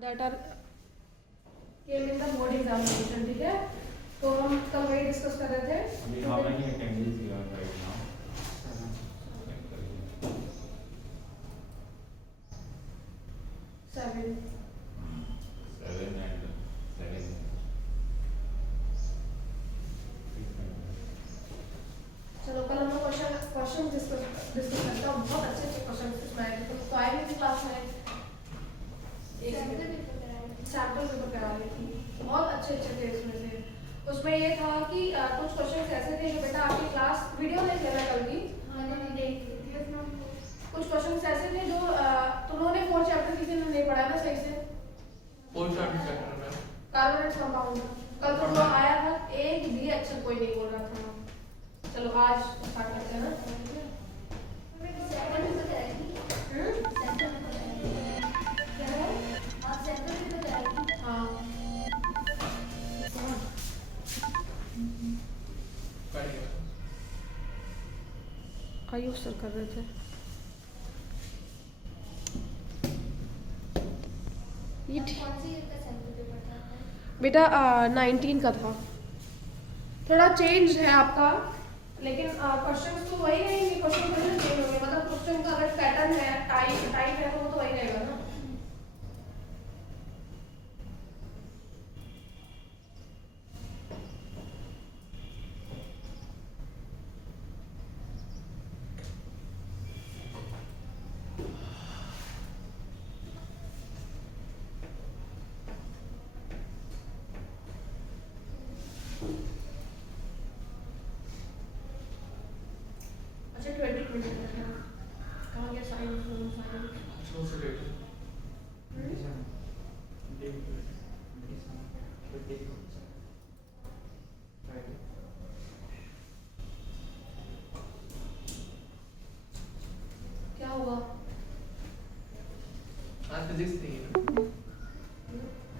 That are came in the board examination, ठीक है। तो हम कल वही डिस्कस कर रहे थे। How many attendance you are right now? 7 7 and 7. चलो कल हम लोग क्वेश्चन डिस्कस करते हैं। बहुत अच्छे अच्छे क्वेश्चन बनाए थे, तो आए नहीं क्लास में। एक सैम्पल पेपर करा ली थी, बहुत अच्छे अच्छे थे इसमें से। उसमें ये था कि कुछ क्वेश्चन ऐसे थे जो बेटा आपकी क्लास वीडियो देख लेना कल की। कुछ क्वेश्चन ऐसे थे जो तुम लोगों ने 4 चैप्टर किसी ने नहीं पढ़ा ना सही से। कार्बन एंड कंपाउंड कल तुम लोग आया था, एक भी अक्षर कोई नहीं बोल रहा था। चलो आज स्टार्ट करते हैं ना। हाँ आयुष सर कर रहे थे ये बेटा 19 का था। थोड़ा चेंज है आपका, लेकिन क्वेश्चन तो वही रहेंगे। क्वेश्चन चेंज होंगे, मतलब क्वेश्चन का अगर पैटर्न है, टाइप है, तो वो तो वही रहेगा ना। अच्छा 20 कहाँ गया साइंस? क्या हुआ? आज फिजिक्स नहीं है।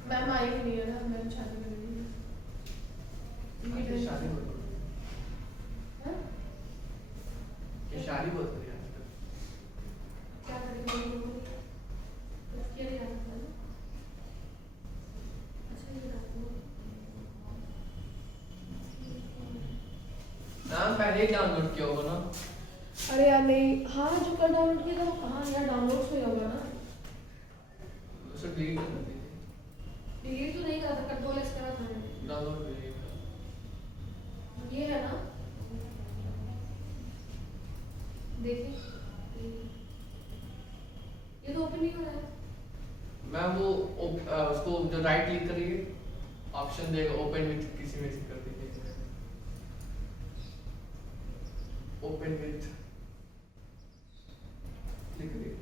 मैम आई नहीं है ना, मैम शादी में नहीं है। आज शादी बहुत हो रही हाँ? है। ये शादी बहुत हो रही है आजकल। क्या करेंगे? क्या नहीं जाना था ना? अच्छा ये बात है। नाम पहले ही डाउनलोड किया होगा ना। अरे यार नहीं, हाँ जो कल डाउनलोड किया था वो कहाँ यार, डाउनलोड में होगा ना। उसे डिलीट कर दीजिए। डिलीट तो नहीं करा था, कंट्रोल एस करा था मैंने। डाउनलोड करिए। ये है ना, देखिए ये तो ओपन नहीं हो रहा है। मैम वो उसको जो राइट क्लिक करिए, ऑप्शन देगा ओपन विथ, किसी में से कर दीजिए। ओपन विथ क्लिक करिए।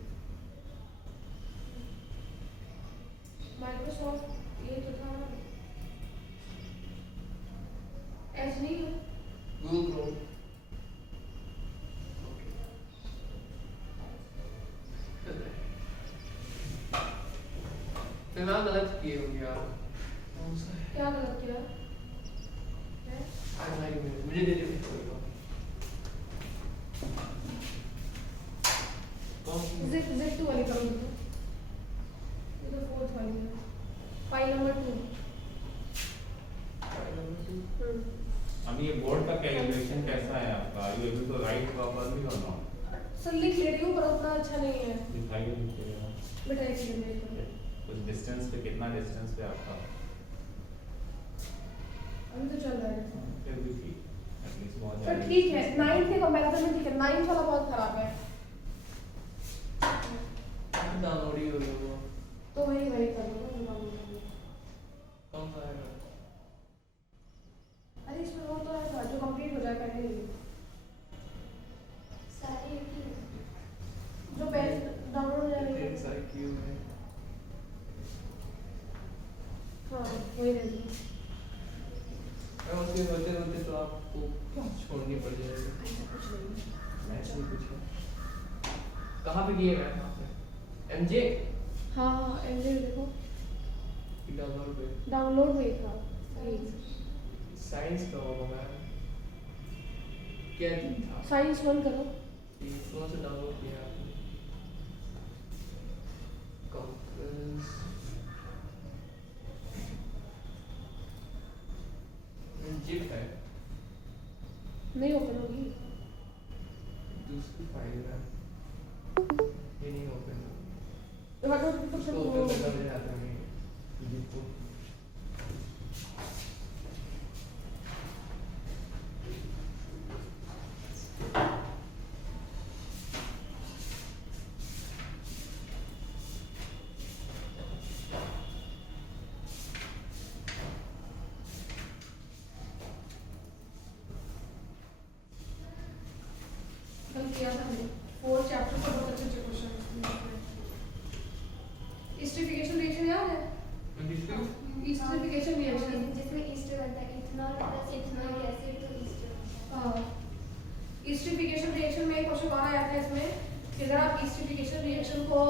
माइक्रोसॉफ्ट ये तो था एज नहीं है। Google Chrome. फिर मैम गलत किए होंगे आप। क्या गलत किया है? मुझे दे दीजिए। Z2 वाली करो तो। ये तो 4th वाली है, फाइल नंबर 2। अभी ये बोर्ड का कैलिब्रेशन कैसा है आपका? Are you able to write properly और नॉट? सर लिख ले रही हूँ पर उतना अच्छा नहीं है। दिखाइए नीचे बेटा एक मिनट, कुछ डिस्टेंस पे, कितना डिस्टेंस पे आपका? अभी तो चल रहा है। फिर भी ठीक, एटलीस्ट बहुत पर ठीक है, 9 के कंपैरिजन में ठीक है। 9 वाला बहुत खराब है। डाउनलोड ही हो गया वो। तो वही कर लो ना, कौन सा है? अरे इसमें वो तो है जो कंप्लीट हो जाए पहले ही। सारी जो पहले डाउनलोड हो जाएगी। एक सारी क्यू है। हाँ वही रहेगी। उसके होते होते तो आपको छोड़नी पड़ जाएगी। ऐसा कुछ नहीं है। मैच नहीं पूछा कहाँ पे किए मैम आपने? एमजे? हाँ हाँ एमजे देखो, डाउनलोड पे। डाउनलोड में ही था। साइंस का होगा मैम। क्या चीज था? साइंस 1 करो। कौन सा डाउनलोड किया आपने? कंप्रेस नहीं ओपन होगी। दूसरी फाइल है, ये नहीं ओपन तो हटो तो उसको ओपन करना मुझे आता नहीं है। देखो कल किया था हमने 4 चैप्टर का बहुत अच्छे क्वेश्चन। हिस्ट्रिफिकेशन रिएक्शन याद है? हिस्ट्रिफिकेशन रिएक्शन जिसमें ईस्टर बनता है, इथेनॉल प्लस इथेनॉइक एसिड तो ईस्टर बनता है। हिस्ट्रिफिकेशन रिएक्शन में एक क्वेश्चन और आया था इसमें कि अगर आप हिस्ट्रिफिकेशन रिएक्शन को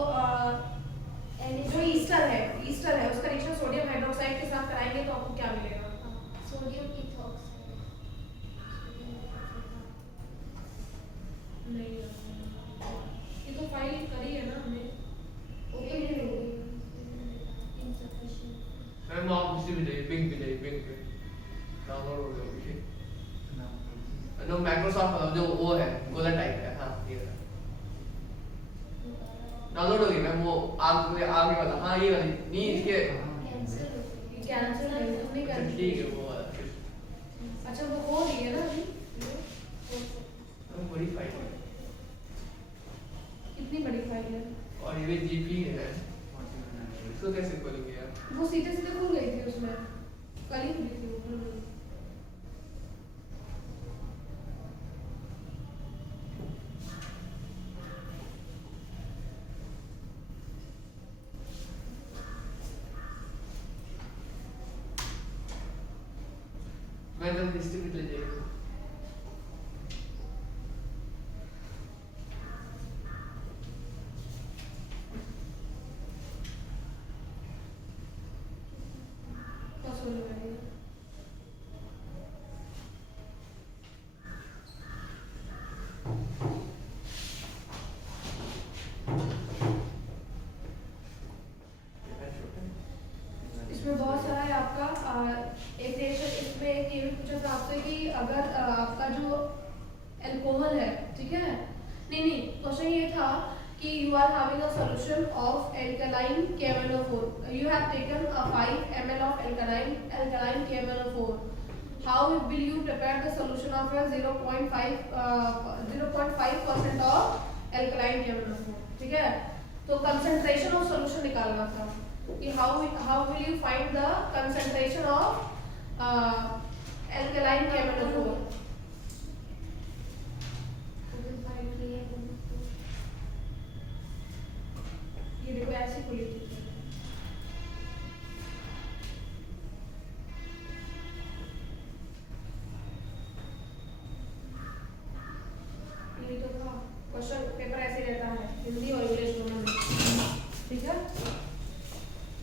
जो ईस्टर है उसका रिएक्शन सोडियम हाइड्रोक्साइड के साथ कराएंगे तो आपको क्या मिलेगा? Sodium ethoxide. नहीं ये तो फाइल करी है ना हमने। ओपन ही नहीं हुई। इनसफिशिएंट। मैम आप उसी में जाइए, पिंक पे जाइए, पिंक पे डाउनलोड हो गया अभी। नो माइक्रोसॉफ्ट जो वो है गोला टाइप है, हाँ ये है डाउनलोड हो गई मैम। वो आगे वाला, हाँ ये वाली नहीं इसके। कैंसर हो गई। कैंसिल है तुमने अच्छा कैंसिल। ठीक है वो वाला फिर अच्छा वो हो रही है ना अभी? बड़ी फाइल है कितनी बड़ी फाइल है? और ये जीपी है, इसको कैसे खोलेंगे यार? वो सीधे सीधे खुल गई थी उसमें, कल ही खुली थी वो खुल गई। मैं तो हिस्ट्री में ले जाएगा। बस हो गया। इसमें बहुत सारा है आपका एक रिएक्शन। इसमें एक ये भी पूछा था आपसे कि अगर आपका जो एल्कोहल है, ठीक है, नहीं क्वेश्चन ये था कि you are having a solution of alkaline KMnO4, you have taken a 5 ml of alkaline KMnO4, how will you prepare the solution of your 0.5% of alkaline KMnO4, ठीक है। तो कंसंट्रेशन ऑफ सॉल्यूशन निकालना था कि how will you find the concentration of alkaline KMnO4। ये देखो ऐसी खुली थी। ये तो था क्वेश्चन पेपर ऐसे रहता है हिंदी और इंग्लिश दोनों में, ठीक है।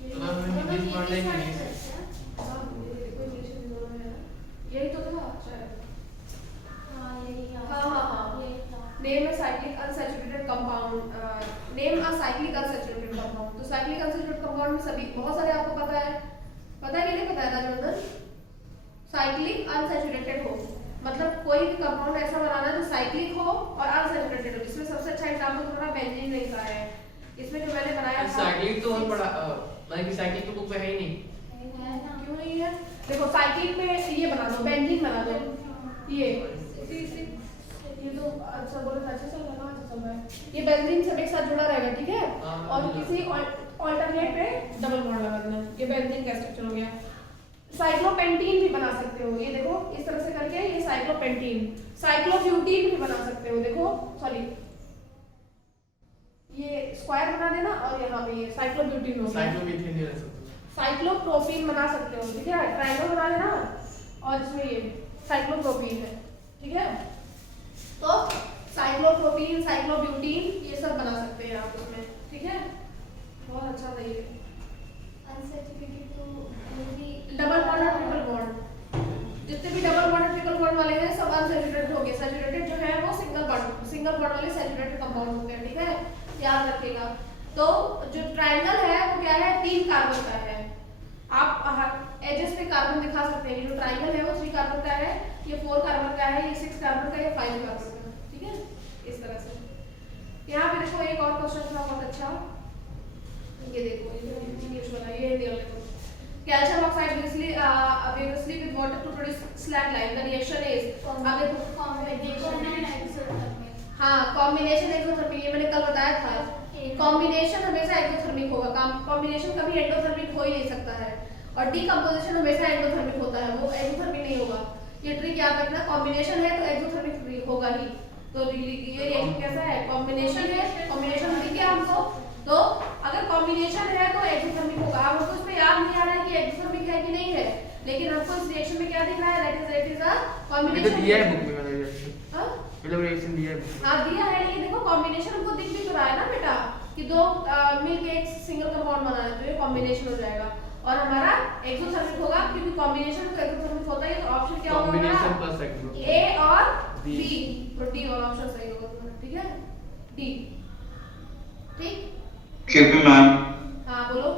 तो मैम हिंदी में पढ़ लेंगे नहीं? हाँ, ये देखो इंग्लिश में दोनों है। यही तो था शायद। हाँ यही है। हाँ। यही था। Name a cyclic unsaturated compound. Name a cyclic unsaturated compound. तो cyclic unsaturated compound में सभी बहुत सारे आपको पता है कि नहीं पता है राजवर्धन? cyclic unsaturated हो मतलब कोई भी कंपाउंड ऐसा बनाना जो साइक्लिक हो और अनसैचुरेटेड हो। इसमें सबसे अच्छा एग्जांपल तुम्हारा बेंजीन नहीं का है। इसमें जो मैंने बनाया था साइक्लिक तो हम पढ़ा, मतलब कि साइक्लिक तो बुक में है ही नहीं। क्यों नहीं है? देखो साइक्लिक में ये बना दो, बेंजीन बना दो। ये तो अच्छा बोलो, अच्छा चल रहा है, अच्छा चल रहा है। ये बेंजीन सब एक साथ जुड़ा रहेगा, ठीक है। और किसी ऑल्टरनेट पे डबल बॉन्ड लगा देना। ये बेंजीन का स्ट्रक्चर हो गया। साइक्लोपेंटीन भी बना सकते हो, ये देखो इस तरह से करके, ये साइक्लोपेंटीन। साइक्लोब्यूटीन भी बना सकते हो, देखो सॉरी ये स्क्वायर बना देना और यहाँ पे ये साइक्लोब्यूटीन हो गया। साइक्लोमीथेन नहीं रख सकते। साइक्लोप्रोपीन बना सकते हो, ठीक है, ट्रायंगल बना लेना और इसमें ये साइक्लोप्रोपीन है, ठीक है। तो साइक्लोप्रोपीन, साइक्लोब्यूटीन ये सब बना सकते हैं आप उसमें, ठीक है। बहुत अच्छा था ये। अनसैचुरेटेड तो मेरी डबल बॉन्ड और ट्रिपल बॉन्ड, जितने भी डबल बॉन्ड और ट्रिपल बॉन्ड वाले हैं सब अनसैचुरेटेड हो गए। सैचुरेटेड जो है वो सिंगल बॉन्ड वाले सैचुरेटेड कंपाउंड होते हैं, ठीक है, याद रखिएगा। तो जो ट्रायंगल है वो क्या है, 3 कार्बन का है। आप एजेस पे कार्बन दिखा सकते हैं। ये जो ट्रायंगल है वो 3 कार्बन का है। ये 4 कार्बन का है, ये 6 कार्बन का, ये 5 कार्बन का, ठीक है, इस तरह से। यहाँ पे देखो एक और क्वेश्चन था बहुत अच्छा, ये देखो इंग्लिश वाला, ये हिंदी वाला देखो। Calcium oxide vigorously with water to produce slackline. The reaction is, अब देखो हाँ कॉम्बिनेशन एक्सोथर्मिक, ये मैंने कल बताया था। कॉम्बिनेशन हमेशा एक्सोथर्मिक होगा, कॉम्बिनेशन कभी एंडोथर्मिक हो ही नहीं सकता है, और डीकंपोजिशन हमेशा एंडोथर्मिक होता है, वो एक्सोथर्मिक नहीं होगा। ये ट्रिक याद रखना, कॉम्बिनेशन है तो एक्सोथर्मिक होगा ही। तो ये रिएक्शन कैसा है, कॉम्बिनेशन है, कॉम्बिनेशन दिख गया हमको, तो अगर कॉम्बिनेशन है तो एक्सोथर्मिक होगा। अब हमको इसमें याद नहीं आ रहा है कि एक्सोथर्मिक है कि नहीं है, लेकिन हमको इस रिएक्शन में क्या दिख रहा है, दैट इज अ कॉम्बिनेशन। दिया है बुक में वाला रिएक्शन, हां मतलब रिएक्शन दिया है। हां दिया है, लेकिन देखो कॉम्बिनेशन हमको दिख भी तो रहा है ना बेटा, कि दो मिलके एक सिंगल कंपाउंड बना है, तो ये कॉम्बिनेशन हो जाएगा, और हमारा एक्सोथर्मिक होगा, क्योंकि कॉम्बिनेशन तो एक्सोथर्मिक होता है। तो ऑप्शन क्या होगा, कॉम्बिनेशन प्लस एक्सो, ए और बी, तो डी वाला ऑप्शन सही होगा तुम्हारा, ठीक है, डी। ठीक, Excuse me, ma'am. हाँ बोलो।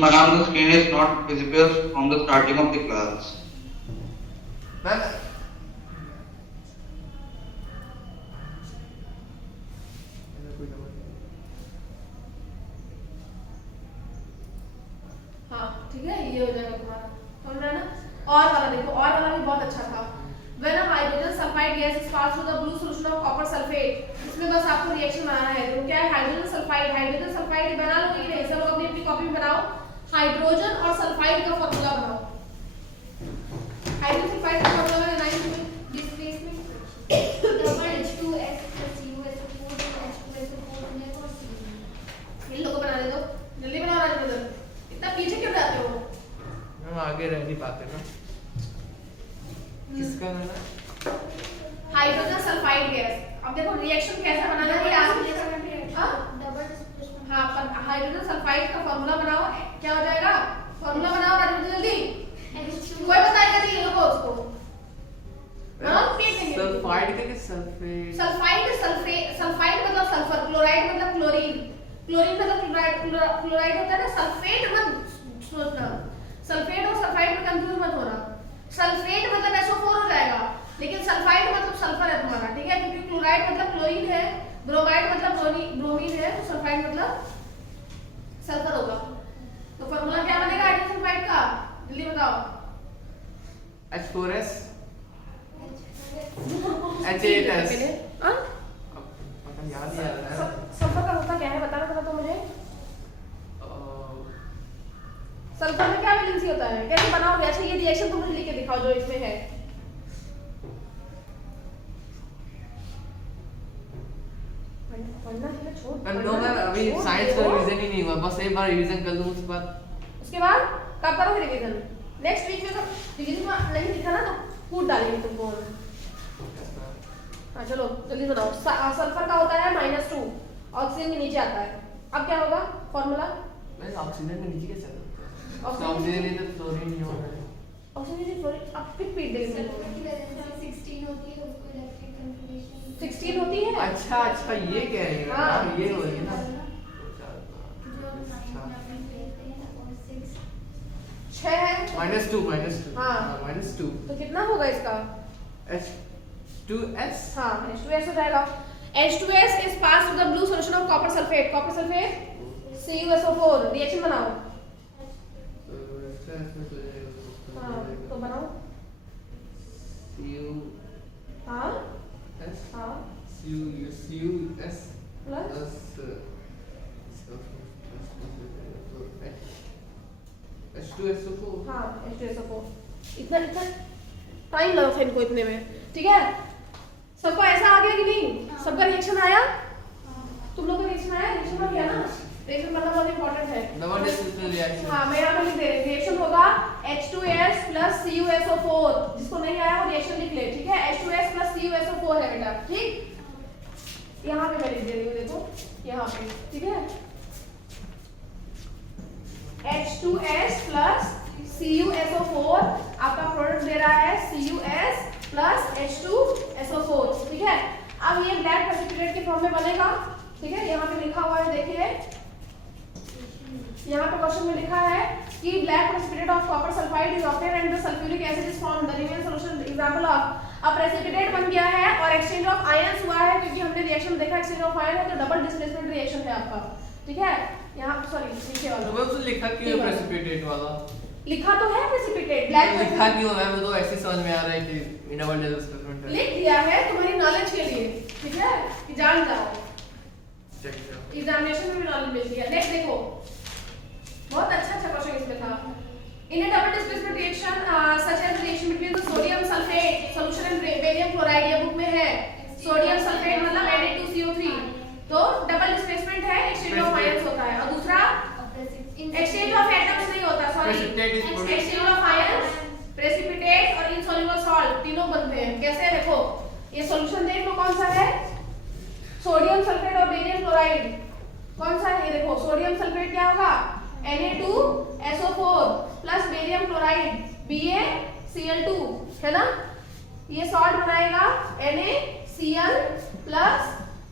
Ma'am, the screen is not visible from the starting of the class. Ma'am हाँ ठीक है, ये हो जाएगा तुम्हारा, समझ रहे ना। और वाला देखो, और वाला भी बहुत अच्छा था। When a hydrogen sulfide gas is passed through the blue solution of copper sulfate, इसमें बस आपको रिएक्शन बनाना है। तो क्या है, हाइड्रोजन सल्फाइड बना लोगे कि नहीं, सब लोग अपनी अपनी कॉपी में बनाओ। हाइड्रोजन और सल्फाइड का फार्मूला बनाओ। हाइड्रोजन सल्फाइड का फार्मूला है 9 में दिस प्लेस में H2S plus CuSO4 H2SO4 में और C। इन लोगों को बनाने दो, जल्दी बनाओ राजवर्धन, इतना पीछे क्यों जाते हो। हम आगे रह नहीं पाते ना। किसका है ना, हाइड्रोजन सल्फाइड गैस। अब देखो रिएक्शन कैसे बनाना है, आज हां डबल डिस्प्लेसमेंट। हाँ, पर हाइड्रोजन सल्फाइड का फार्मूला बनाओ, क्या हो जाएगा, फार्मूला बनाओ राजवर्धन जल्दी, कोई बताएगा नहीं ये लोगों उसको। सल्फाइड का कि सल्फेट, सल्फाइड मतलब सल्फर, क्लोराइड मतलब क्लोरीन, क्लोरीन मतलब क्लोराइड होता है ना। सल्फेट मत सोचना, सल्फेट और सल्फाइड में कंफ्यूज मत होना। सल्फेट मतलब SO4 हो जाएगा, लेकिन सल्फाइड मतलब सल्फर है तुम्हारा, ठीक है, क्योंकि क्लोराइड मतलब क्लोरीन है, ब्रोमाइड मतलब ब्रोमीन है, तो सल्फाइड मतलब सल्फर होगा। तो फार्मूला क्या बनेगा हाइड्रोजन सल्फाइड का, जल्दी बताओ। H4S H8S। हां पता याद ही आ रहा है। सल्फर का होता क्या है, बताना थोड़ा तो मुझे। सल्फर में क्या वैलेंसी होता है, कैसे बनाओगे। अच्छा ये रिएक्शन तुम मुझे लिख के दिखाओ जो इसमें है। पढ़ना है, छोड़ मैम नो मैम, अभी साइंस का रिवीजन ही नहीं हुआ, बस एक बार रिवीजन कर लूं, उसके बाद कब करोगे रिवीजन, नेक्स्ट वीक में। तो रिवीजन में नहीं दिखा ना तो कूट डालेंगे तुमको। हाँ चलो जल्दी बनाओ। सल्फर का होता है -2, ऑक्सीजन के नीचे आता है। अब क्या होगा फार्मूला, मैं ऑक्सीजन में नीचे कैसे आता है, ऑक्सीजन ऑक्सीजन नहीं तो फ्लोरीन नहीं होगा। ऑक्सीजन फ्लोरीन, अब फिर पीट देंगे। सल्फर की वैलेंसी 16 होती है, उसको इलेक्ट्रिक कन्फर्मेशन 16 होती है। अच्छा अच्छा, ये कह रही है हाँ, ना, ये हो रही है ना। जो 9 में अपन लेते हैं और 6 6 है -2 हाँ। -2 तो कितना होगा इसका, H2S। हाँ H2S हो जाएगा। H2S is passed through the blue solution of copper sulfate CuSO4, reaction बनाओ। हाँ तो बनाओ। हाँ हाँ CuS प्लस H2SO4। हाँ H2SO4। इतना टाइम लगा था इनको इतने में, ठीक है। सबको ऐसा आ गया कि नहीं, सबका रिएक्शन आया, तुम लोग का रिएक्शन आया, रिएक्शन हो गया ना। रिएक्शन मतलब बहुत इंपॉर्टेंट है। Double displacement reaction. हाँ मैं यहाँ पे लिख दे रही हूँ, रिएक्शन होगा H2S plus CuSO4। जिसको नहीं आया वो रिएक्शन लिख ले, ठीक है। H2S plus CuSO4 है बेटा, ठीक। यहाँ पे मैं लिख दे रही हूँ, देखो यहाँ पे, ठीक है। H2S plus CuSO4 आपका प्रोडक्ट दे रहा है CuS plus H2SO4, ठीक है। अब ये ब्लैक प्रेसिपिटेट के फॉर्म में बनेगा, ठीक है। यहाँ पे लिखा हुआ है, देखिए यहाँ पे क्वेश्चन में लिखा है कि black precipitate of copper sulphide is obtained and the sulphuric acid is formed the remain solution example of अब प्रेसिपिटेट बन गया है और एक्सचेंज ऑफ आयंस हुआ है, क्योंकि हमने रिएक्शन में देखा एक्सचेंज ऑफ आयन है तो डबल डिस्प्लेसमेंट रिएक्शन है आपका, ठीक है। यहाँ सॉरी नीचे वाला तो उसने लिखा क्यों प्रेसिपिटेट वाला? लिखा तो है प्रेसिपिटेट ब्लैक लिखा क्यों है? वो तो ऐसे समझ में आ रहा है कि डबल डिस्प्लेसमेंट है। लिख दिया है तुम्हारी नॉलेज के लिए, ठीक है, कि जान जाओ, एग्जामिनेशन में भी नॉलेज मिल गया। नेक्स्ट देखो, बहुत अच्छा क्वेश्चन इसमें था। In a double displacement reaction such as the reaction between the sodium sulfate solution and barium chloride, ये बुक में है, सोडियम सल्फेट मतलब Na2CO3, तो डबल डिस्प्लेसमेंट है, एक्सचेंज ऑफ आयंस होता है। और दूसरा एक्सचेंज ऑफ एटम्स नहीं होता, sorry, exchange of ions, precipitate और इनसॉल्युबल सॉल्ट तीनों बनते हैं। कैसे देखो, ये सॉल्यूशन देख लो कौन सा है, सोडियम सल्फेट और बेरियम क्लोराइड, कौन सा है ये देखो, सोडियम सल्फेट क्या होगा Na2SO4 plus barium chloride BaCl2, है ना, ये सॉल्ट बनाएगा NaCl प्लस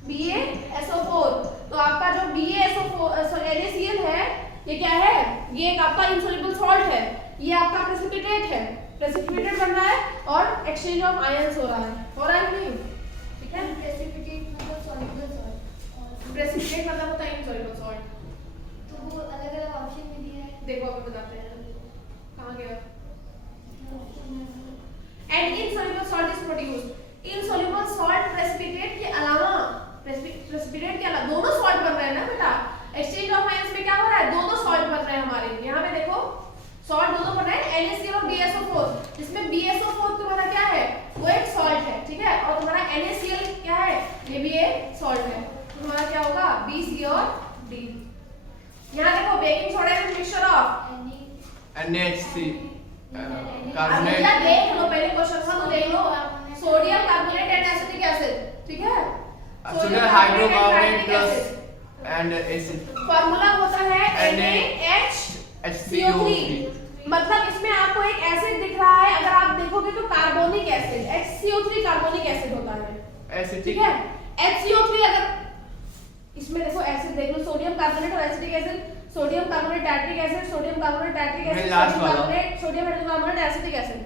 BaSO4। तो आपका जो BaSO4 NaCl है ये क्या है, ये एक आपका इनसॉल्युबल सॉल्ट है, ये आपका प्रेसिपिटेट है, प्रेसिपिटेट बन रहा है और एक्सचेंज ऑफ आयंस हो रहा है, नहीं, ठीक है। प्रेसिपिटेट मतलब सॉल्युबल सॉल्ट, प्रेसिपिटेट मतलब होता है इनसॉल्युबल सॉल्ट। तो वो अलग-अलग ऑप्शन में दिया है, देखो अभी बताते हैं, कहाँ गया। And insoluble salt is produced, insoluble salt precipitate के अलावा, प्रेसिपिटेट के अलावा दोनों सॉल्ट बन रहे हैं ना बेटा, एक्सचेंज ऑफ आयंस में क्या हो रहा है, दो सॉल्ट बन रहे हैं हमारे। यहाँ पे देखो सॉल्ट दोनों बन रहे हैं NaCl और BaSO4, जिसमें BaSO4 तुम्हारा क्या है, वो एक सॉल्ट है, ठीक है, और तुम्हारा NaCl क्या है, ये भी एक सॉल्ट है, तो तुम्हारा क्या होगा B, C और D। यहाँ देखो baking soda is mixture of NaHC carbonate, देख लो पहले क्वेश्चन था तो देख लो, sodium carbonate and acetic acid, ठीक है, sodium hydrocarbonate plus and acid, formula होता है NaHCO3, मतलब इसमें आपको एक एसिड दिख रहा है, अगर आप देखोगे तो carbonic acid, HCO3 carbonic acid होता है, एसिड, ठीक है। HCO3 अगर इसमें देखो एसिड देख लो, सोडियम कार्बोनेट और acetic acid, sodium carbonate tartaric acid, sodium carbonate tartaric acid, sodium carbonate, sodium hydrocarbonate acetic acid.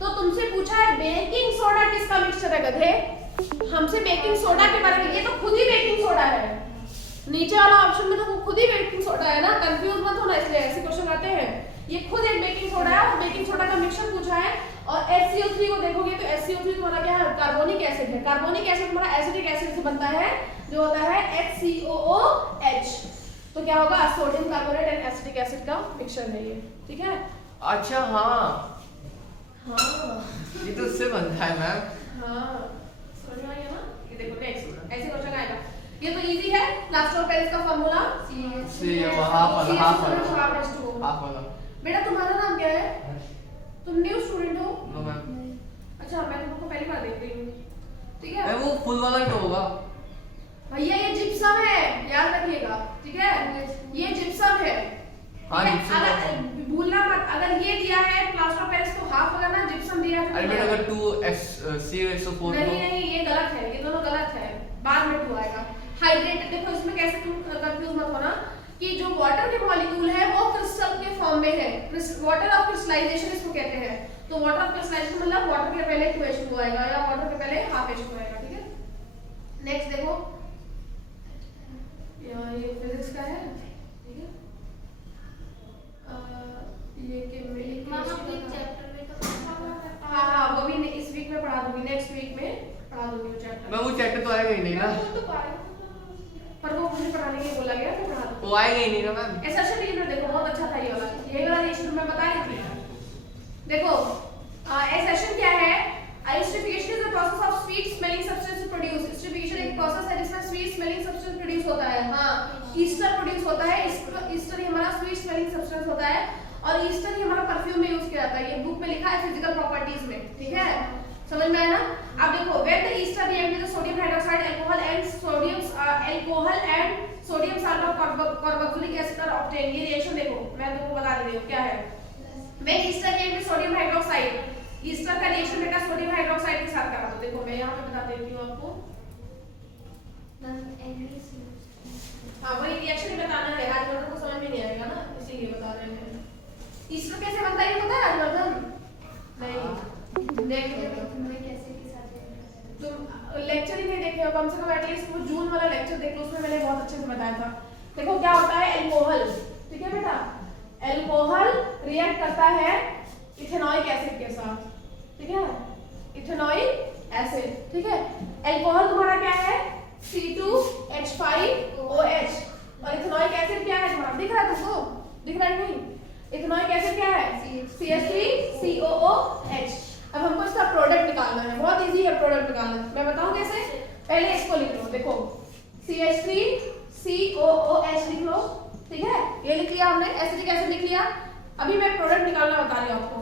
तो तुमसे पूछा है बेकिंग सोडा किसका मिक्सचर है गधे, हमसे बेकिंग सोडा के बारे में, ये तो खुद ही बेकिंग सोडा है, नीचे वाला ऑप्शन में तो खुद ही बेकिंग सोडा है ना, कंफ्यूज मत होना, इसलिए ऐसे क्वेश्चन आते हैं। ये खुद एक बेकिंग सोडा है और बेकिंग सोडा का मिक्सचर पूछा है। और HCO3 को देखोगे तो HCO3 तुम्हारा क्या है, कार्बोनिक एसिड है, कार्बोनिक एसिड तुम्हारा एसिटिक एसिड से बनता है जो होता है HCOOH, तो क्या होगा, sodium carbonate and acetic acid का मिक्सचर है ये, ठीक है। अच्छा हाँ हाँ ये तो उससे बनता है मैम। हाँ समझ में आ गया ना। ये देखो नेक्स्ट ऐसे क्वेश्चन आएगा, ये तो इजी है, लास्ट ऑफ पेरिस का फार्मूला हाफ वाला। बेटा तुम्हारा नाम क्या है, तुम न्यू स्टूडेंट हो? No ma'am. अच्छा मैं तुमको पहली बार देख रही हूँ, ठीक है। वो फुल वाला ही तो होगा भैया, ये जिप्सम है, याद रखिएगा, ठीक है, ये जिप्सम है। हाँ अगर भूलना मत, अगर ये दिया है प्लास्टर ऑफ पेरिस तो हाफ अगर ना जिप्सम दिया है, अरे बेटा अगर 2COSO4 नहीं ये गलत है, ये दोनों गलत है, बाद में 2 आएगा। हाइड्रेटेड देखो इसमें कैसे, तुम कंफ्यूज मत होना कि जो वाटर के मॉलिक्यूल है वो क्रिस्टल के फॉर्म में है, वाटर ऑफ क्रिस्टलाइजेशन इसको कहते हैं। तो वाटर ऑफ क्रिस्टलाइजेशन मतलब वाटर के पहले 2H2 आएगा या वाटर के पहले हाफ H2 आएगा, ठीक है। नेक्स्ट देखो, ये फिजिक्स का है, ठीक है, ये चैप्टर में तो हाँ वो भी इस वीक में पढ़ा दूंगी, नेक्स्ट वीक में पढ़ा दूंगी वो चैप्टर। मैं वो चैप्टर तो आएगा ही नहीं ना, पर वो मुझे पढ़ाने के लिए बोला गया तो पढ़ा दूंगी, वो आएगा ही नहीं ना मैम। ऐसा रीजन देखो बहुत अच्छा था ये वाला, ये वाला रीजन मैं बता रही थी। देखो एसेशन क्या है, esterification is the process of sweet smelling substance produce, esterification एक प्रोसेस है जिसमें स्वीट स्मेलिंग सब्सटेंस प्रोड्यूस होता है। हां ईस्टर प्रोड्यूस होता है, ईस्टर ही हमारा स्वीट स्मेलिंग सब्सटेंस होता है और ईस्टर ही हमारा परफ्यूम में यूज किया जाता है, ये बुक में लिखा है फिजिकल प्रॉपर्टीज में, ठीक है, समझ में आया ना। अब देखो when the ester react with sodium hydroxide alcohol and sodium sulphur of carboxylic acid are obtain, ये रिएक्शन देखो मैं तुमको बता रही हूं क्या है। When ester react with sodium hydroxide, ester का रिएक्शन बेटा सोडियम हाइड्रोक्साइड के साथ करा दो, देखो मैं यहां पे बता देती हूं आपको। हां वही रिएक्शन बताना है, आज वालों को समझ में नहीं आएगा ना, एक इथेनॉइक एसिड के साथ react करता है। तुम लेक्चर ही नहीं देखे हो, कम से कम एटलीस्ट वो जून वाला लेक्चर देख लो, उसमें मैंने बहुत अच्छे से बताया था। देखो क्या होता है, एल्कोहल, ठीक है बेटा, एल्कोहल रिएक्ट करता है इथेनॉइक एसिड के साथ, ठीक है, इथेनॉइक एसिड, ठीक है। एल्कोहल तुम्हारा क्या है, C2H5OH, और इथेनॉइक एसिड क्या है तुम्हारा, दिख रहा है तुमको, दिख रहा है नहीं? इथेनॉइक एसिड क्या है, CH3COOH। अब हमको इसका प्रोडक्ट निकालना है, बहुत इजी है प्रोडक्ट निकालना। मैं बताऊं कैसे, पहले इसको लिख लो, देखो CH3COOH लिख लो, ठीक है, ये लिख लिया हमने, एसिटिक एसिड लिख लिया। अभी मैं प्रोडक्ट निकालना बता रही हूँ आपको।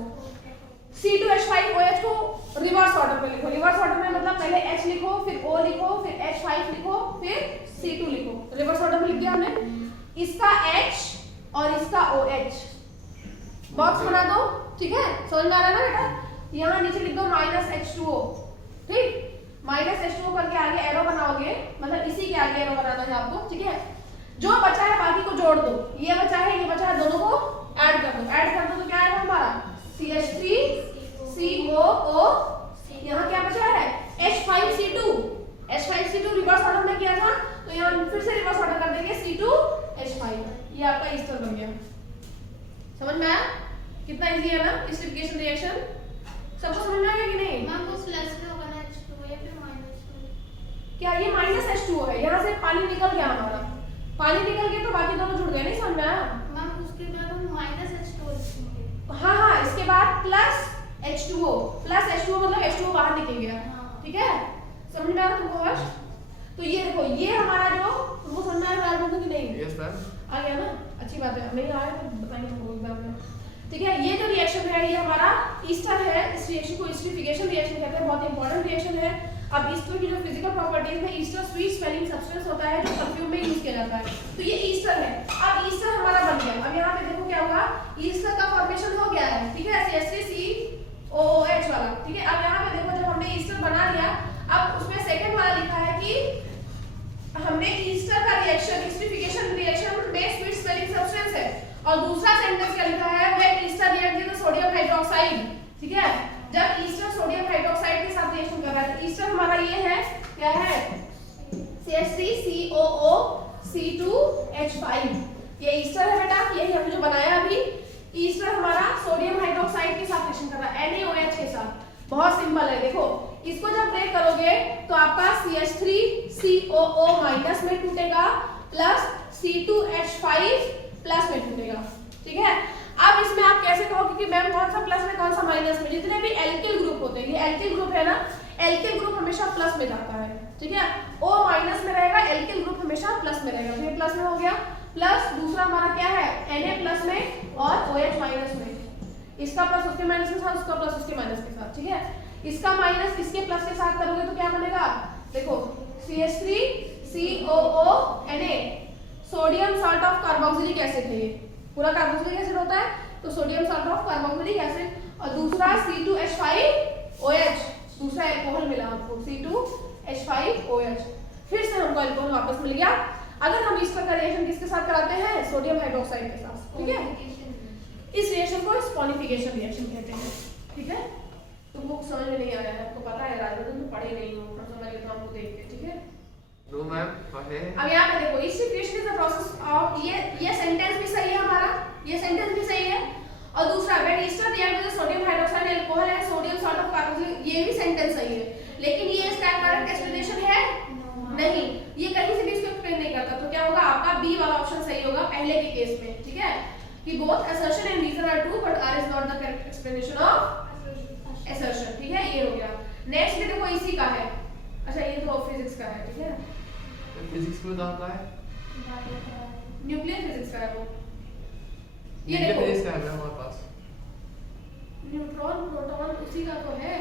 C2H5OH को रिवर्स ऑर्डर में लिखो, रिवर्स ऑर्डर में मतलब पहले H लिखो, फिर O लिखो, फिर H5 लिखो, फिर C2 लिखो, रिवर्स ऑर्डर में लिख दिया हमने। इसका H और इसका OH बॉक्स बना दो, ठीक है, समझ में आ रहा है ना बेटा? यहाँ नीचे लिख दो -H2O, ठीक, -H2O करके आगे एरो बनाओगे, मतलब इसी के आगे एरो बनाना है आपको, ठीक है। जो बचा है बाकी को जोड़ दो, ये बचा है, ये बचा है, दोनों को ऐड कर दो, ऐड कर दो तो क्या आएगा हमारा CH3COO, यहाँ क्या बचा है H5C2, H5C2 रिवर्स ऑर्डर में किया था, तो यहाँ फिर से रिवर्स ऑर्डर कर देंगे C2H5, ये आपका ईस्टर बन गया। समझ में आया? कितना इजी है ना एस्टिफिकेशन रिएक्शन, सबको समझ में आ गया कि नहीं? मैम वो प्लस में होगा ना H2 या फिर -2? क्या ये -H2O है, यहाँ से पानी निकल गया हमारा, पानी निकल गया तो बाकी दोनों जुड़ गए, नहीं समझ में आया? मैम उसके बाद हम -H2 लिखेंगे। हाँ हाँ, इसके बाद +H2O, +H2O मतलब H2O बाहर निकल गया, ठीक है, समझ में आ रहा तुमको हर्ष? तो ये देखो, ये हमारा जो, तुमको समझ में आ रहा है कि नहीं? Yes ma'am. आ गया ना, अच्छी बात है, नहीं आया तो बताएंगे तुमको एक बार में, ठीक है। ये जो रिएक्शन है ये हमारा ईस्टर है, इस रिएक्शन को एस्टिफिकेशन रिएक्शन कहते हैं, बहुत इंपॉर्टेंट रिएक्शन है। अब ईस्टर की जो फिजिकल प्रॉपर्टीज में, ईस्टर स्वीट स्मेलिंग सब्सटेंस होता है जो परफ्यूम में यूज किया जाता है, तो ये ईस्टर है। अब ईस्टर हमारा बन गया, अब यहाँ पे देखो क्या होगा, ईस्टर का फॉर्मेशन हो गया है, ठीक है, CH3COOH वाला, ठीक है। अब यहाँ पे देखो जब हमने ईस्टर बना लिया, अब उसमें सेकंड वाला लिखा है कि हमने ईस्टर का रिएक्शन, एस्टिफिकेशन रिएक्शन में स्वीट स्मेलिंग सब्सटेंस है, और दूसरा सेंटेंस क्या लिखा है, when ester react with sodium hydroxide, ठीक है, जब ईस्टर सोडियम हाइड्रोक्साइड के साथ रिएक्शन कर रहा है, तो ईस्टर हमारा ये है, क्या है, CH3COO-C2H5, ये ईस्टर है बेटा, यही हमने जो बनाया अभी। ईस्टर हमारा सोडियम हाइड्रोक्साइड के साथ रिएक्शन कर रहा है, NaOH के साथ, बहुत सिंपल है। देखो इसको जब ब्रेक करोगे तो आपका CH3COO- में टूटेगा, प्लस C2H5 प्लस में टूटेगा, ठीक है। अब इसमें आप कैसे कहोगे कि मैम कौन सा प्लस में कौन सा माइनस में, जितने भी एल्किल ग्रुप होते हैं, ये एल्किल ग्रुप है ना, एल्किल ग्रुप हमेशा प्लस में जाता है, ठीक है, O माइनस में रहेगा, एल्किल ग्रुप हमेशा प्लस में रहेगा, तो ये प्लस में हो गया, प्लस दूसरा हमारा क्या है Na प्लस में और OH माइनस में, इसका प्लस उसके माइनस के साथ, उसका प्लस उसके माइनस के साथ, ठीक है। इसका माइनस इसके प्लस के साथ करोगे तो क्या बनेगा, देखो CH3COO-Na, sodium salt of carboxylic acid है, ये पूरा कार्बोक्सिलिक एसिड होता है, तो sodium salt of carboxylic acid, और दूसरा C2H5OH, दूसरा अल्कोहल मिला हमको C2H5OH, फिर से हमको अल्कोहल वापस मिल गया। अगर हम इसका रिएक्शन किसके साथ कराते हैं, सोडियम हाइड्रोक्साइड के साथ, ठीक है, इस रिएक्शन को स्पॉनिफिकेशन रिएक्शन कहते हैं, ठीक है। तुमको समझ में नहीं आया है, आपको पता है राजा, तुम पढ़े नहीं हो, समझ तो हमको देख के, ठीक है। नो मैम, पढ़े। अब यहाँ पे देखो, esterification is the process of, ये सेंटेंस भी सही है हमारा, ये सेंटेंस भी सही है, और दूसरा when ester react with sodium hydroxide alcohol and sodium salt of carboxylic, ये भी सेंटेंस सही है, लेकिन ये इसका करेक्ट एक्सप्लेनेशन है नहीं, ये कहीं से भी इसको एक्सप्लेन नहीं करता, तो क्या होगा, आपका बी वाला ऑप्शन सही होगा पहले के केस में, ठीक है, कि both assertion and reason are true but R is not the correct explanation of assertion, ठीक है, ये हो गया। नेक्स्ट में देखो इसी का है, अच्छा ये तो फिजिक्स का है, ठीक है, फिजिक्स में दाम का है, न्यूक्लियर फिजिक्स का है वो, ये न्यूक्लियर देखो फिजिक्स का है हमारे पास, न्यूट्रॉन प्रोटॉन उसी का तो है,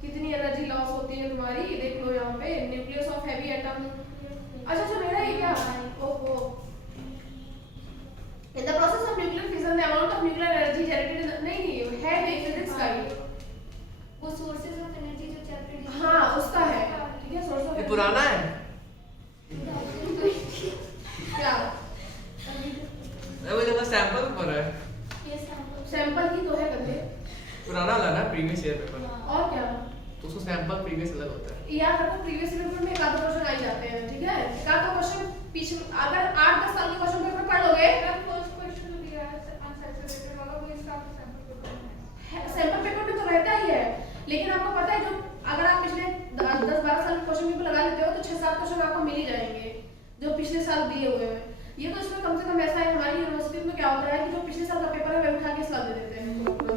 कितनी एनर्जी लॉस होती है तुम्हारी, देख लो यहाँ पे, न्यूक्लियस ऑफ हैवी एटम, अच्छा मेरा ये क्या, ओहो, in the process of nuclear fission the amount of nuclear energy generated, नहीं है ये फिजिक्स का ही, वो सोर्सेज ऑफ एनर्जी जो चैप्टर, हाँ उसका है, ठीक है, सोर्स ऑफ, ये पुराना है क्या, वो जगह सैंपल पर है, ये सैंपल सैंपल की तो है कदे, पुराना वाला ना प्रीवियस ईयर पेपर, और क्या तो उसका सैंपल प्रीवियस अलग होता है। याद रखो प्रीवियस पेपर में एक आधा क्वेश्चन आ ही जाते हैं, ठीक है। एक आधा क्वेश्चन पीछे अगर 8-10 साल के क्वेश्चन पेपर पढ़ लोगे, फर्स्ट क्वेश्चन दिया है अनसैचुरेटेड वाला, वो इसका सैंपल पेपर में सैंपल पेपर में तो रहता ही है, लेकिन आपको पता है जो अगर आप पिछले 10-12 साल के क्वेश्चन पेपर लगा लेते हो तो 6-7 क्वेश्चन आपको मिल ही जाएंगे जो पिछले साल दिए हुए हैं। ये तो इसमें कम से कम ऐसा है, हमारी यूनिवर्सिटी में क्या होता है कि जो पिछले साल का पेपर है वह उठा के साल दे देते हैं पूरा।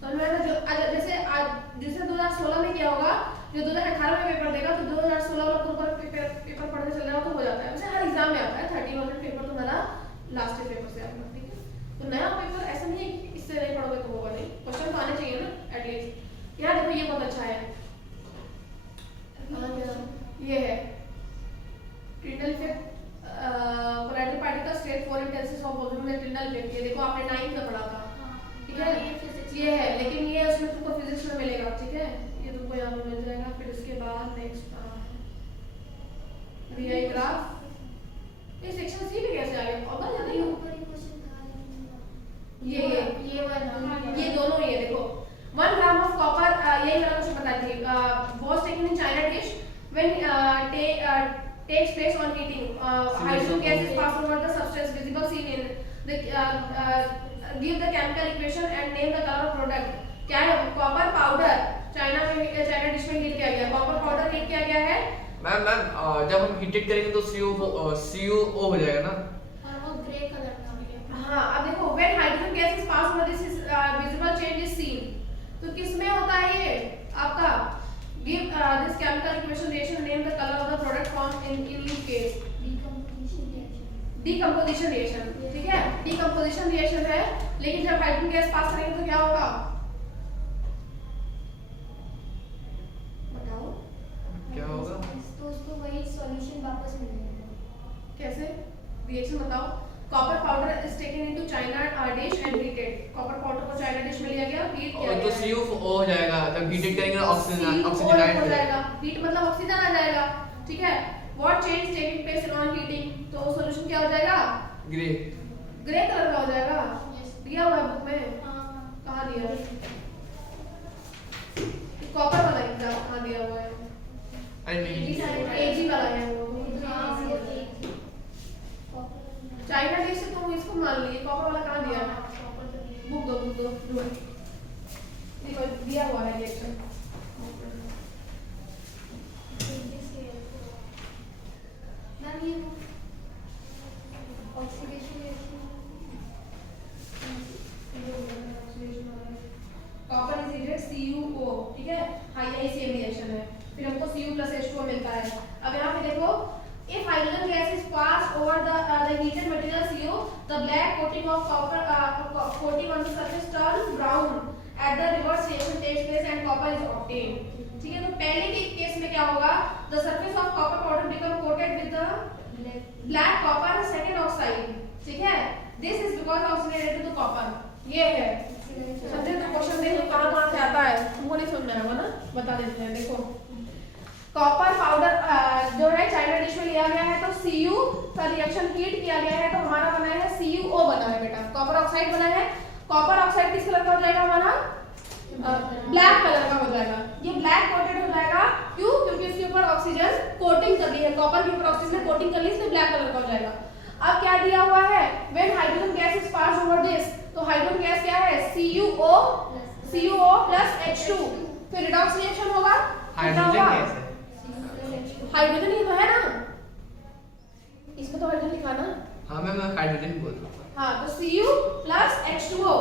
समझ में आया ना? जो जैसे आज जैसे 2016 में किया होगा, जो 2018 में पेपर देगा तो 2016 वाला पूरा पेपर पढ़ने चल रहा तो हो जाता है। वैसे हर एग्जाम में आता है 30% पेपर तुम्हारा लास्ट पेपर से आता है, ठीक है। तो नया पेपर ऐसा नहीं है कि इससे नहीं पढ़ोगे तो होगा नहीं, क्वेश्चन तो आने चाहिए ना एटलीस्ट। यार देखो ये बहुत अच्छा है, ये है Tyndall effect, colloidal particle state for intensity of volume में ट्रिंडल इफेक्ट। ये देखो आपने 9th में पढ़ा था, ठीक है। ये है, लेकिन ये उसमें तुमको फिजिक्स में मिलेगा, ठीक है। ये तुमको यहाँ पे मिल जाएगा। फिर उसके बाद नेक्स्ट वीआई ग्राफ, ये सेक्शन सी में कैसे आ गया? और बात ज्यादा ही ऊपर ही क्वेश्चन था। ये वाला, ये दोनों ही है। देखो 1 ग्राम ऑफ कॉपर, यही वाला क्वेश्चन बता दी, was taken in China dish when takes place on heating, hydrogen gas is passed over the substance visible seen in the give the chemical equation and name the color of product। क्या है? Copper powder China dish में heat किया गया, copper powder heat किया गया है। Ma'am जब हम हीट करेंगे तो CuO हो जाएगा ना, और वो ग्रे कलर का हो गया। हाँ, अब देखो when hydrogen gas is passed over this is visible change is seen, तो किसमें होता है ये आपका? Give this chemical equation reaction, name the color of the product formed in each case। Decomposition reaction, ठीक है। Decomposition reaction है, लेकिन जब हाइड्रोजन गैस पास करेंगे तो क्या होगा बताओ? क्या होगा? तो उसको वही सॉल्यूशन वापस मिलेगा। कैसे रिएक्शन बताओ? Copper powder is taken into China dish and heated. Copper powder को चाइना डिश में लिया गया, हीट किया गया, तो CuO हो जाएगा। जब हीट करेंगे ऑक्सीजन हो जाएगा, हीट मतलब ऑक्सीजन आ जाएगा, ठीक है। What change taking place on heating, तो सॉल्यूशन क्या हो जाएगा? ग्रे कलर का हो जाएगा। दिया हुआ है बुक में, हाँ, कहाँ दिया है? कॉपर वाला एग्जाम कहाँ दिया हुआ है? अरे नहीं, एजी वाला है वो। चाइना डिश से तुम इसको मान लिए, कॉपर वाला कहाँ दिया है? बुक दो देखो दिया हुआ है रिएक्शन। मैम ये oxidation copper is heated CuO, ठीक है। हाई आई सेम रिएक्शन है, फिर हमको Cu+H2O मिलता है। अब यहाँ पे देखो if hydrogen gas is passed over the heated material Cu, the black coating of copper coating on the surface turns brown at the reverse reaction takes place and copper is obtained, ठीक है। तो पहले के case में क्या होगा? the surface of copper powder become coated with the black copper second oxide, ठीक है। this is because oxidation to copper। ये है, समझे? तो क्वेश्चन देखो कहाँ से आता है, तुमको नहीं समझ में आएगा ना, बता देते हैं। देखो कॉपर पाउडर जो है चाइना डिश में लिया गया है, तो Cu का रिएक्शन हीट किया गया है, तो हमारा बना है CuO बना है बेटा, कॉपर ऑक्साइड बना है। कॉपर ऑक्साइड किस कलर का हो जाएगा हमारा? ब्लैक कलर का हो जाएगा। ये ब्लैक कोटेड हो जाएगा, क्यों? क्योंकि इसके ऊपर ऑक्सीजन कोटिंग कर दी है, कॉपर के ऊपर ऑक्सीजन ने कोटिंग कर ली, इसलिए ब्लैक कलर का हो जाएगा। अब क्या दिया हुआ है? When hydrogen gas is passed over this, तो हाइड्रोजन गैस क्या है? CuO plus H2, फिर रिडॉक्स रिएक्शन होगा। हाइड्रोजन गैस है, हाइड्रोजन ही तो है ना, इसमें तो हाइड्रोजन लिखा ना। हाँ मैं हाइड्रोजन बोल रहा हूँ। हाँ, तो Cu+H2O।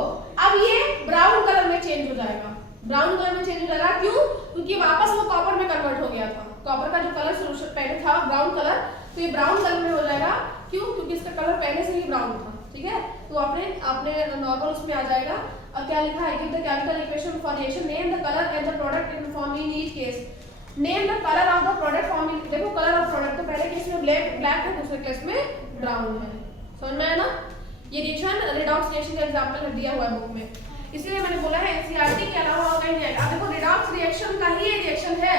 अब ये ब्राउन कलर में चेंज हो जाएगा, ब्राउन कलर में चेंज हो जाएगा, क्यों? क्योंकि वापस वो कॉपर में कन्वर्ट हो गया था। कॉपर का जो कलर सोल्यूशन पहले था ब्राउन कलर, तो ये ब्राउन कलर में हो जाएगा, क्यों? क्योंकि इसका कलर पहले से ही ब्राउन था, ठीक है। तो आपने नॉर्मल उसमें आ जाएगा। अब क्या लिखा है? Give the chemical equation for reaction, name the colour and the product in form in each case. Name the colour of the product form in, देखो कलर ऑफ प्रोडक्ट तो पहले केस में ब्लैक है, दूसरे केस में brown है। समझ में आया ना? ये रिएक्शन रिडॉक्स रिएक्शन का एग्जांपल दिया हुआ है बुक में, इसलिए मैंने बोला है एनसीईआरटी के अलावा और कहीं नहीं आएगा। देखो रिडॉक्स रिएक्शन का ही रिएक्शन है,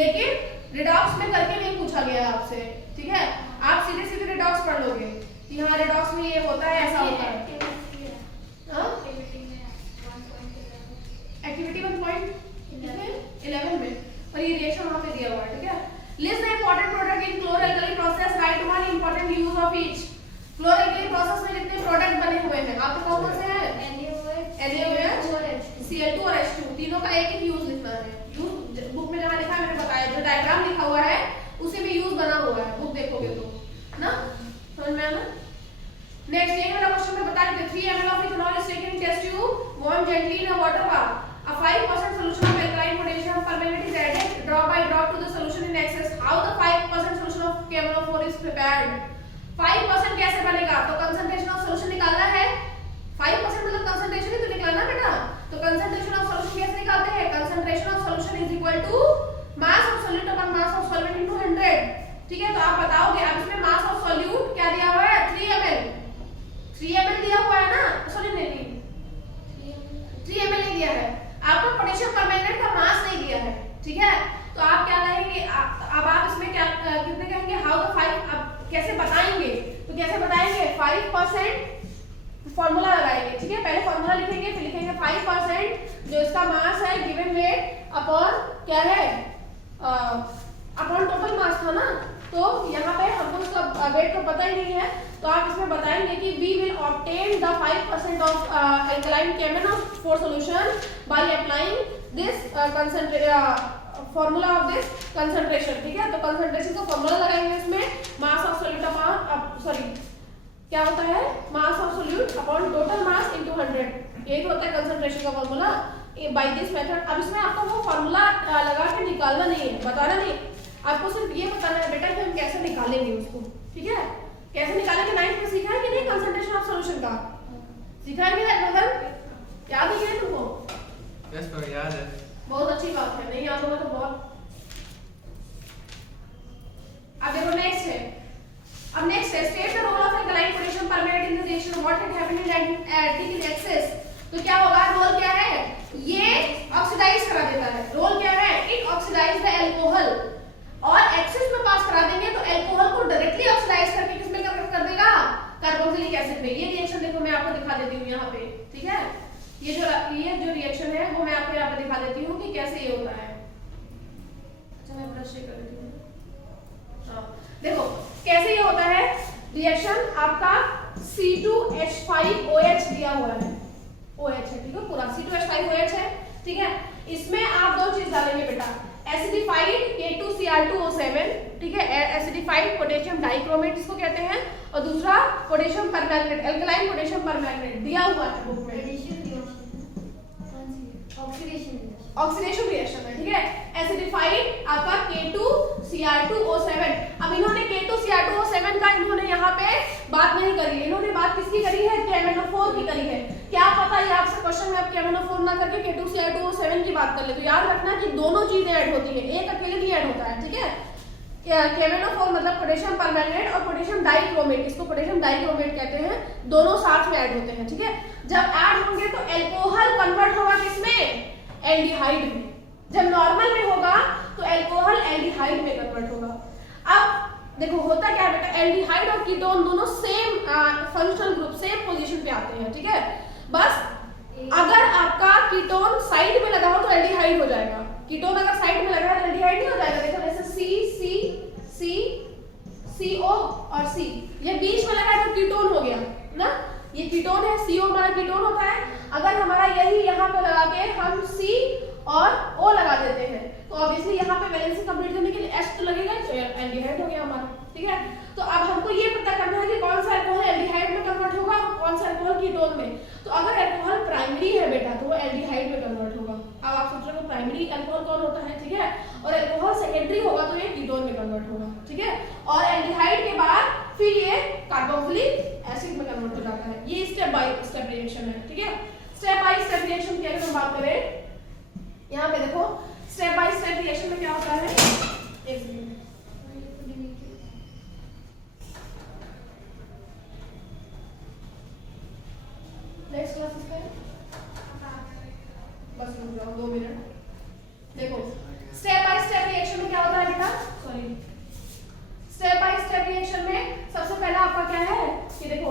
लेकिन रिडॉक्स में करके नहीं पूछा गया आपसे, ठीक है। आप सीधे सीधे रिडॉक्स पढ़ लोगे कि हाँ रिडॉक्स में ये होता है, ऐसा होता है। पर एक एक यूज लिखना है। यूज बुक में जहाँ लिखा है मैंने बताया, जो डायग्राम लिखा हुआ है उसी में यूज बना हुआ है, बुक देखोगे तो ना, समझ में आया ना। नेक्स्ट ये वाला क्वेश्चन में बता देते 3 ml of ethanol is taken in test tube, warm gently in a water bath. A 5% solution of alkaline potassium permanganate is added drop by drop to the solution in excess. How the 5% solution of KMnO4 is prepared? 5% कैसे बनेगा? तो concentration of solution निकालना है। 5% मतलब concentration ही तो निकालना बेटा। तो कंसंट्रेशन ऑफ सॉल्यूशन कैसे निकालते हैं? Concentration of solution is equal to mass of solute upon mass of solvent into 100। ठीक है, तो आप बताओगे अब इसमें मास ऑफ सॉल्यूट क्या दिया हुआ है? 3 ml। 3 ml दिया हुआ है ना, सॉरी नहीं 3 ml नहीं दिया है आपको, पोटेशियम परमैंगनेट का मास नहीं दिया है। ठीक है, तो आप क्या कहेंगे? अब आप इसमें क्या कितने कहेंगे? हाउ द 5, अब कैसे बताएंगे? तो कैसे बताएंगे? 5% फॉर्मूला लगाएंगे। ठीक है, पहले फॉर्मूला लिखेंगे, फिर लिखेंगे 5% जो इसका मास है गिवन वेट अपॉन क्या है, अपॉन टोटल मास था ना, तो यहाँ पे हमको उसका वेट तो पता ही नहीं है, तो आप इसमें बताएंगे कि we will obtain the 5% of alkaline KMnO4 solution by applying this formula of this concentration। ठीक है, तो concentration का फॉर्मूला लगाएंगे इसमें, mass of solute upon sorry क्या होता है, mass of solute upon total mass into 100, यही तो होता है कंसंट्रेशन का फॉर्मूला बाय दिस मेथड। अब इसमें आपको वो फॉर्मूला लगा के निकालना नहीं है, बताना नहीं, आपको सिर्फ ये बताना है बेटा कि हम कैसे निकालेंगे उसको। ठीक है, कैसे निकालेंगे? 9th में सीखा है कि नहीं? कंसंट्रेशन ऑफ सॉल्यूशन का सीखा है कि नहीं? मतलब याद है तुमको? यस मैम, याद है। बहुत अच्छी बात है, नहीं याद होगा तो बहुत। अब देखो नेक्स्ट है, अब नेक्स्ट है state the role of alkaline potassium permanganate in the reaction, what had happened in adding in excess। तो क्या होगा? रोल क्या है? ये ऑक्सीडाइज करा देता है। रोल क्या है? इट ऑक्सीडाइज द अल्कोहल, और एक्सेस में पास करा देंगे तो अल्कोहल को डायरेक्टली ऑक्सीडाइज करके किसमें कर देगा? कार्बोक्सिलिक एसिड में। ये रिएक्शन देखो मैं आपको दिखा देती हूँ यहाँ पे। ठीक है, ये जो रिएक्शन है वो मैं आपको यहाँ पे दिखा देती हूँ कि कैसे ये होता है। अच्छा मैं ब्रश कर देती हूँ। हाँ देखो कैसे ये होता है रिएक्शन, आपका C2H5OH दिया हुआ है, OH है, ठीक है, पूरा C2H5OH है। ठीक है, इसमें आप दो चीज डालेंगे बेटा, एसिडिफाइड K2Cr2O7, ठीक है, एसिडिफाइड पोटेशियम डाइक्रोमेट इसको कहते हैं, और दूसरा potassium permanganate, alkaline potassium permanganate दिया हुआ है बुक में। ऑक्सीडेशन रिएक्शन है। ठीक है, एसिडिफाइड आपका K2Cr2O7। अब इन्होंने K2Cr2O7 का इन्होंने यहाँ पे बात नहीं करी, इन्होंने बात किसकी करी है? KMnO4 की करी है। क्या पता ये आपसे क्वेश्चन में आप KMnO4 ना करके K2Cr2O7 की बात कर ले, तो याद रखना कि दोनों चीजें ऐड होती है, एक अकेले नहीं ऐड होता है। ठीक है, KMnO4 मतलब पोटेशियम परमैंगनेट और पोटेशियम डाइक्रोमेट, इसको पोटेशियम डाइक्रोमेट कहते हैं, दोनों साथ में ऐड होते हैं। ठीक है, जब ऐड होंगे तो अल्कोहल कन्वर्ट होगा किसमें? एल्डिहाइड में। जब नॉर्मल में होगा तो अल्कोहल एल्डिहाइड में कन्वर्ट होगा। अब देखो होता क्या है बेटा, एल्डिहाइड और कीटोन दोनों same functional group, same position पे आते हैं। ठीक है, बस अगर आपका कीटोन साइड में लगा हो तो एल्डिहाइड हो जाएगा, कीटोन अगर साइड में लगा है तो एल्डिहाइड नहीं हो जाएगा। देखो जैसे CO और C, ये बीच में लगा है तो कीटोन हो गया ना, ये कीटोन है, CO हमारा कीटोन होता है। अगर हमारा यही यहाँ पे लगा के हम C और O लगा देते हैं तो ऑब्वियसली यहाँ पे वैलेंसी कंप्लीट करने के लिए H तो लगेगा, तो एल्डिहाइड हो गया हमारा। ठीक है, तो अब हमको ये पता करना है कि कौन सा अल्कोहल एल्डिहाइड में कन्वर्ट होगा और कौन सा अल्कोहल कीटोन में। तो अगर अल्कोहल प्राइमरी है बेटा तो वो एल्डिहाइड में कन्वर्ट होगा। अब आप सोच रहे हो प्राइमरी अल्कोहल कौन होता है? ठीक है, और अल्कोहल सेकेंडरी होगा तो ये कीटोन में कन्वर्ट होगा। ठीक है, और एल्डिहाइड के बाद फिर ये कार्बोक्सिलिक एसिड में कन्वर्ट हो जाता है। ये स्टेप बाय स्टेप रिएक्शन है। ठीक है, स्टेप बाय स्टेप रिएक्शन की अगर हम बात करें, यहाँ पे देखो स्टेप बाय स्टेप रिएक्शन में क्या होता है, एक मिनट नेक्स्ट क्लास पे बस रुक जाओ 2 मिनट। देखो स्टेप बाय स्टेप रिएक्शन में क्या होता है बेटा, sorry, step by step reaction में सबसे पहला आपका क्या है कि देखो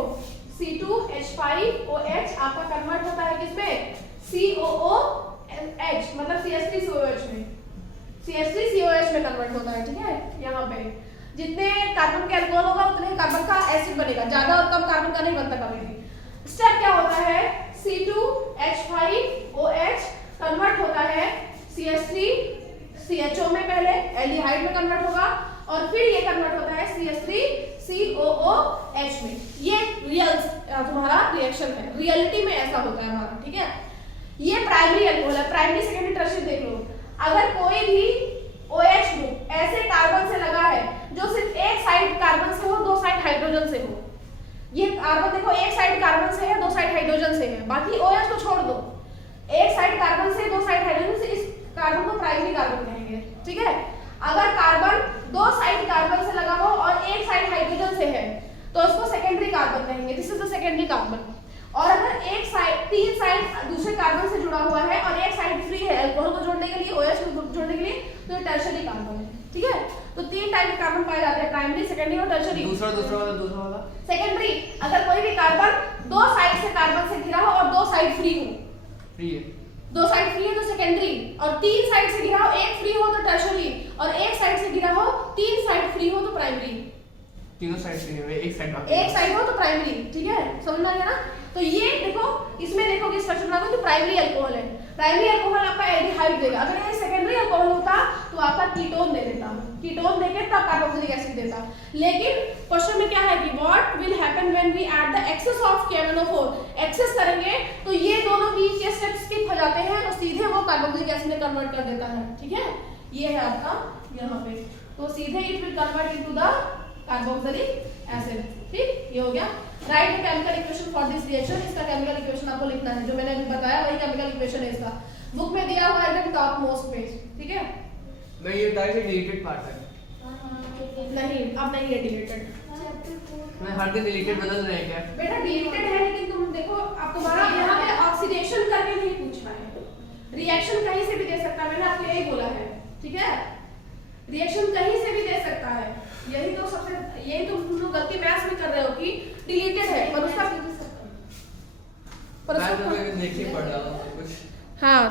C2H5OH आपका कन्वर्ट होता है किसमें? COOH मतलब CH3COH में, CH3COH में कन्वर्ट होता है। ठीक है, यहाँ पे जितने कार्बन के अल्कोहल होगा उतने कार्बन का एसिड बनेगा, ज्यादा और कम कार्बन का नहीं बनता कभी भी। स्टेप क्या होता है? C2H5OH कन्वर्ट होता है CH3 CHO में, पहले एल्डिहाइड में कन्वर्ट होगा और फिर ये कन्वर्ट होता है CH3 COOH में। ये रियल तुम्हारा रिएक्शन है, रियलिटी में ऐसा होता है हमारा, ठीक है। ये प्राइमरी अल्कोहल है, प्राइमरी सेकेंडरी टर्शियरी देख लो। अगर कोई भी OH ग्रुप ऐसे कार्बन से लगा है जो सिर्फ एक साइड कार्बन से हो, दो साइड हाइड्रोजन से हो, ये कार्बन देखो एक साइड कार्बन से है, दो साइड हाइड्रोजन से है, बाकी OH को छोड़ दो, एक साइड कार्बन से, दो साइड हाइड्रोजन से, इस कार्बन को प्राइमरी कार्बन कहेंगे, ठीक है। अगर कार्बन दो साइड कार्बन से लगा हो और एक साइड हाइड्रोजन से है तो उसको सेकेंडरी कार्बन कहेंगे, this is the secondary carbon. और अगर एक साइड, तीन साइड दूसरे कार्बन से जुड़ा हुआ है और एक साइड फ्री है अल्कोहल को जोड़ने के लिए, OH को जोड़ने के लिए, तो ये टर्शियरी कार्बन है, ठीक है। तो तीन टाइप के कार्बन पाए जाते हैं, प्राइमरी, सेकेंडरी और टर्शियरी। दूसरा वाला सेकेंडरी, अगर कोई भी कार्बन दो साइड से कार्बन से घिरा हो और दो साइड फ्री हो, फ्री है, दो साइड फ्री है तो सेकेंडरी, और तीन साइड से घिरा हो, एक फ्री हो तो टर्शियरी, और एक साइड से घिरा हो, तीन साइड फ्री हो तो प्राइमरी। तीनों साइड से नहीं, एक साइड बाकी, एक साइड हो तो प्राइमरी, ठीक है, समझ में आ गया ना। तो ये देखो, इसमें देखो कि स्ट्रक्चर बना तो प्राइमरी अल्कोहल है, प्राइमरी अल्कोहल आपका एल्डिहाइड देगा। अगर ये सेकेंडरी अल्कोहल होता तो आपका कीटोन दे देता, कीटोन देके तब कार्बोक्सिलिक एसिड देता। लेकिन क्वेश्चन में क्या है कि what will happen when we add the excess of KMnO4, excess करेंगे तो ये दोनों बीच के स्टेप स्किप हो जाते हैं, तो सीधे वो कार्बोक्सिलिक एसिड में कन्वर्ट कर देता है, ठीक है। ये है आपका यहाँ पे, तो सीधे it will convert into the carboxylic acid, ठीक। ये हो गया। Right the chemical equation for this reaction, इसका केमिकल इक्वेशन आपको लिखना है, जो मैंने अभी बताया वही केमिकल इक्वेशन है इसका, बुक में दिया हुआ है एकदम टॉप मोस्ट पेज, ठीक है। नहीं ये डायरेक्ट डिलीटेड पार्ट है, नहीं अब नहीं है डिलीटेड, मैं हर दिन डिलीटेड बदल रहे हैं क्या? बेटा डिलीटेड है, लेकिन तुम देखो अब तुम्हारा यहाँ पे ऑक्सीडेशन करके नहीं पूछना है, रिएक्शन कहीं से भी दे सकता है, मैंने आपको यही बोला है, ठीक है। रिएक्शन कहीं से भी दे सकता है, यही तो सबसे, यही तो तुम लोग गलती मैथ्स में कर रहे हो कि डिलीटेड है पर उसका मैं तो देखिए पढ़ रहा हूँ कुछ। हाँ